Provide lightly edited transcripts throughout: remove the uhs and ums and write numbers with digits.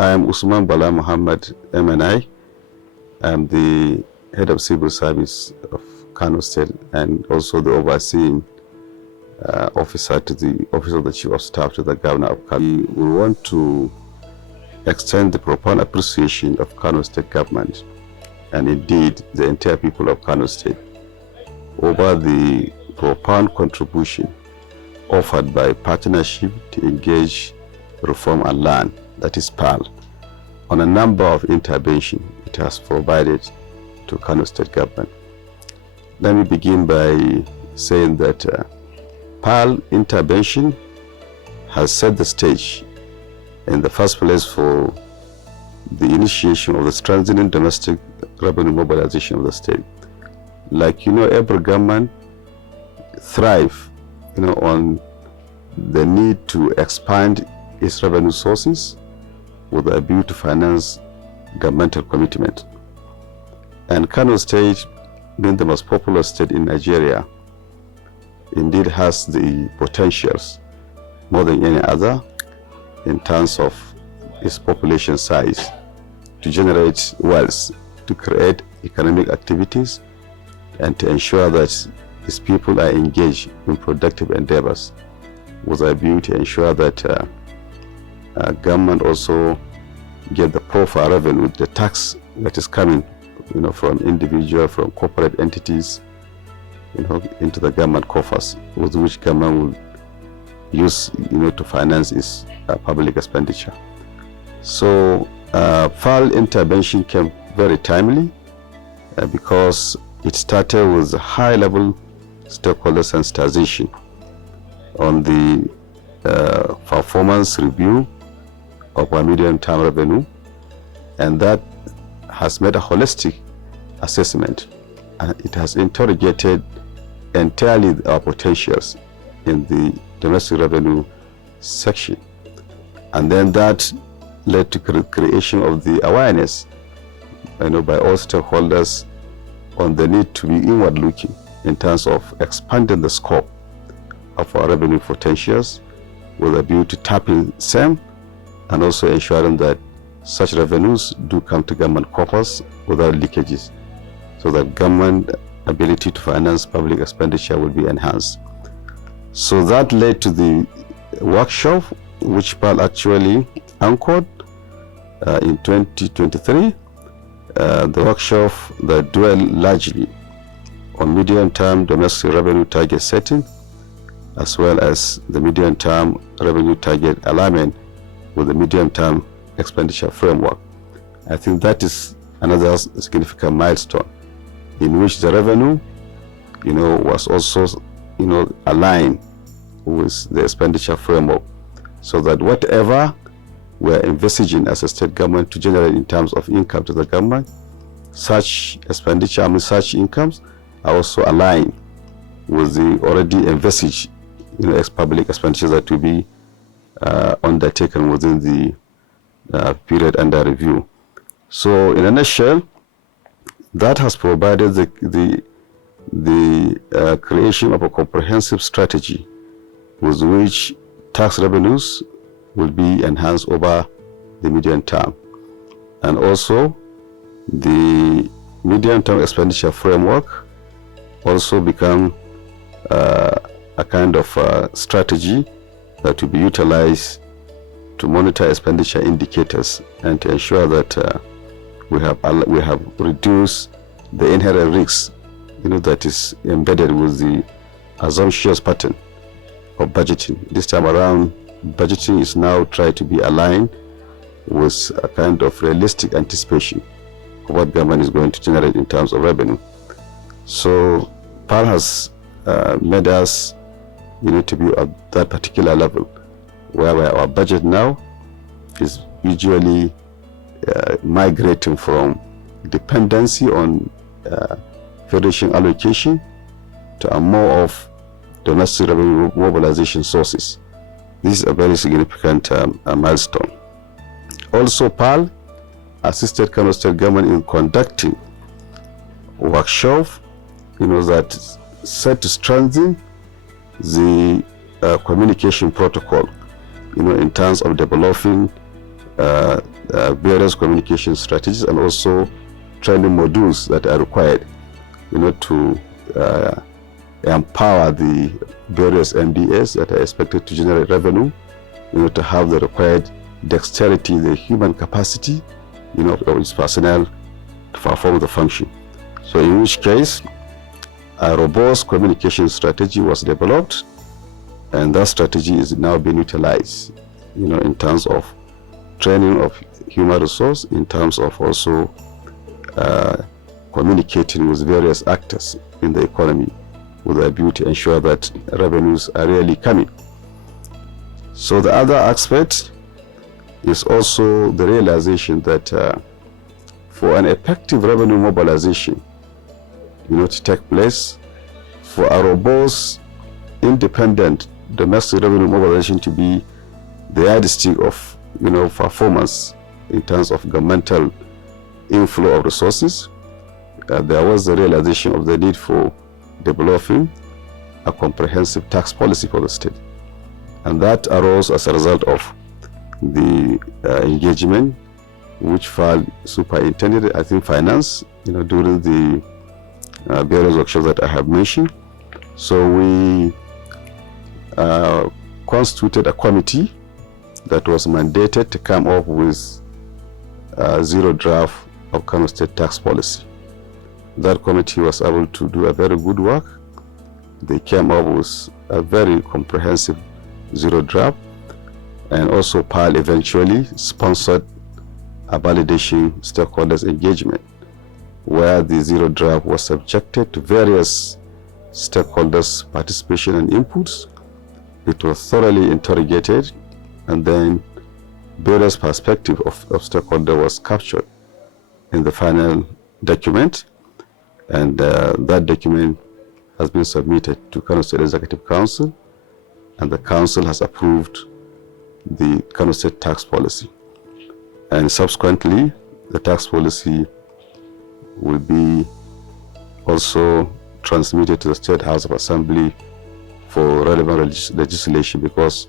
I am Usman Bala Muhammad MNI. I'm the head of civil service of Kano State and also the overseeing officer to the Office of the Chief of Staff to the Governor of Kano. We want to extend the profound appreciation of Kano State government and indeed the entire people of Kano State over the profound contribution offered by partnership to engage, reform and learn, that is PAL, on a number of interventions it has provided to Kano State government. Let me begin by saying that PAL intervention has set the stage in the first place for the initiation of the strengthening domestic revenue mobilization of the state. Like every government thrive on the need to expand its revenue sources with a view to finance governmental commitment. And Kano State, being the most populous state in Nigeria, indeed has the potentials more than any other in terms of its population size to generate wealth, to create economic activities, and to ensure that its people are engaged in productive endeavors with a view to ensure that government also get the proper revenue, the tax that is coming from individual, from corporate entities into the government coffers, with which government will use to finance its public expenditure. So PAL intervention came very timely because it started with high-level stakeholder sensitization on the performance review of our medium-term revenue, and that has made a holistic assessment, and it has interrogated entirely our potentials in the domestic revenue section, and then that led to creation of the awareness by all stakeholders on the need to be inward-looking in terms of expanding the scope of our revenue potentials with a view to tapping same and also ensuring that such revenues do come to government coffers without leakages, so that government ability to finance public expenditure will be enhanced. So that led to the workshop which PAL actually anchored in 2023. The workshop that dwelled largely on medium-term domestic revenue target setting, as well as the medium-term revenue target alignment with the medium-term expenditure framework. I think that is another significant milestone in which the revenue, was also, aligned with the expenditure framework, so that whatever we're envisaging as a state government to generate in terms of income to the government, such expenditure, such incomes are also aligned with the already envisaged, public expenditures that will be undertaken within the period under review. So, in a nutshell, that has provided the creation of a comprehensive strategy with which tax revenues will be enhanced over the medium term, and also the medium-term expenditure framework also become a kind of strategy that will be utilized to monitor expenditure indicators and to ensure that we have reduced the inherent risks that is embedded with the assumptuous pattern of budgeting. This time around, budgeting is now trying to be aligned with a kind of realistic anticipation of what government is going to generate in terms of revenue. So PAL has made us to be at that particular level, whereby our budget now is usually migrating from dependency on federation allocation to a more of domestic revenue mobilization sources. This is a very significant milestone. Also, PAL assisted Kano State government in conducting workshop, that set to strengthen the communication protocol, in terms of developing various communication strategies and also training modules that are required, to empower the various MDAs that are expected to generate revenue, to have the required dexterity, the human capacity, of its personnel to perform the function. So in which case, a robust communication strategy was developed, and that strategy is now being utilized, in terms of training of human resource, in terms of also communicating with various actors in the economy with a view to ensure that revenues are really coming. So the other aspect is also the realization that for an effective revenue mobilization, to take place, for a robust, independent domestic revenue mobilization to be the yardstick of, performance in terms of governmental inflow of resources, there was the realization of the need for developing a comprehensive tax policy for the state. And that arose as a result of the engagement which FAL superintended, I think, finance, during the various workshops that I have mentioned. So we constituted a committee that was mandated to come up with a zero draft of Kano State tax policy. That committee was able to do a very good work. They came up with a very comprehensive zero draft, and also PAL eventually sponsored a validation stakeholders engagement where the zero draft was subjected to various stakeholders' participation and inputs. It was thoroughly interrogated, and then various perspective of stakeholder was captured in the final document, and that document has been submitted to Kano State Executive Council, and the council has approved the Kano State tax policy. And subsequently, the tax policy will be also transmitted to the State House of Assembly for relevant legislation, because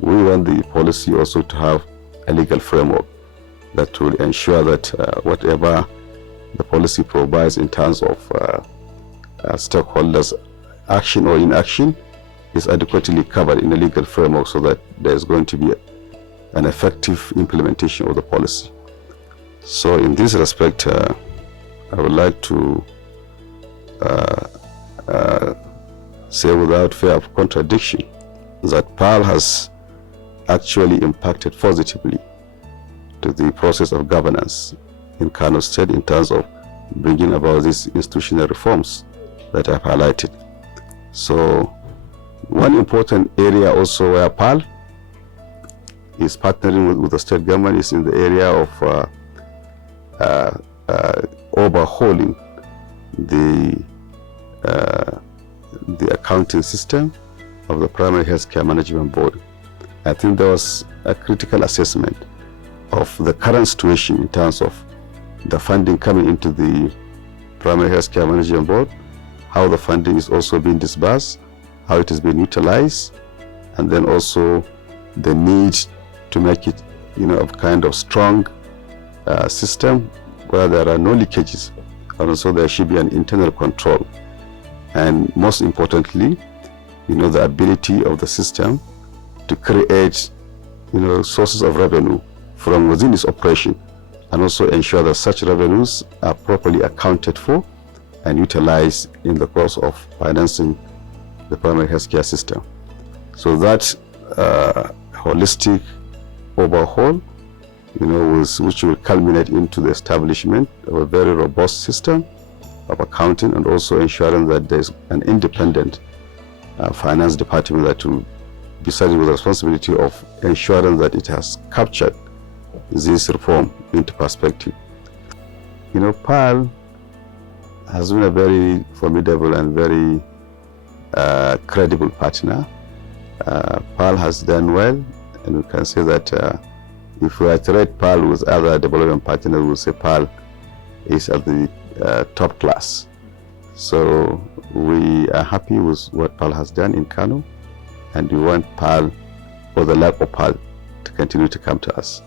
we want the policy also to have a legal framework that will ensure that whatever the policy provides in terms of stakeholders' action or inaction is adequately covered in a legal framework, so that there is going to be an effective implementation of the policy. So in this respect, I would like to say without fear of contradiction that PAL has actually impacted positively to the process of governance in Kano State in terms of bringing about these institutional reforms that I've highlighted. So one important area also where PAL is partnering with the state government is in the area of overhauling the accounting system of the Primary Healthcare Management Board. I think there was a critical assessment of the current situation in terms of the funding coming into the Primary Healthcare Management Board, how the funding is also being disbursed, how it is being utilized, and then also the need to make it, a kind of strong system where there are no leakages, and also there should be an internal control. And most importantly, the ability of the system to create, sources of revenue from within its operation, and also ensure that such revenues are properly accounted for and utilized in the course of financing the primary healthcare system. So that holistic overhaul, which will culminate into the establishment of a very robust system of accounting, and also ensuring that there's an independent finance department that will be saddled with the responsibility of ensuring that it has captured this reform into perspective. PAL has been a very formidable and very credible partner. PAL has done well, and we can say that if we iterate PAL with other development partners, we'll say PAL is at the top class. So we are happy with what PAL has done in Kano, and we want PAL, or the lack of PAL, to continue to come to us.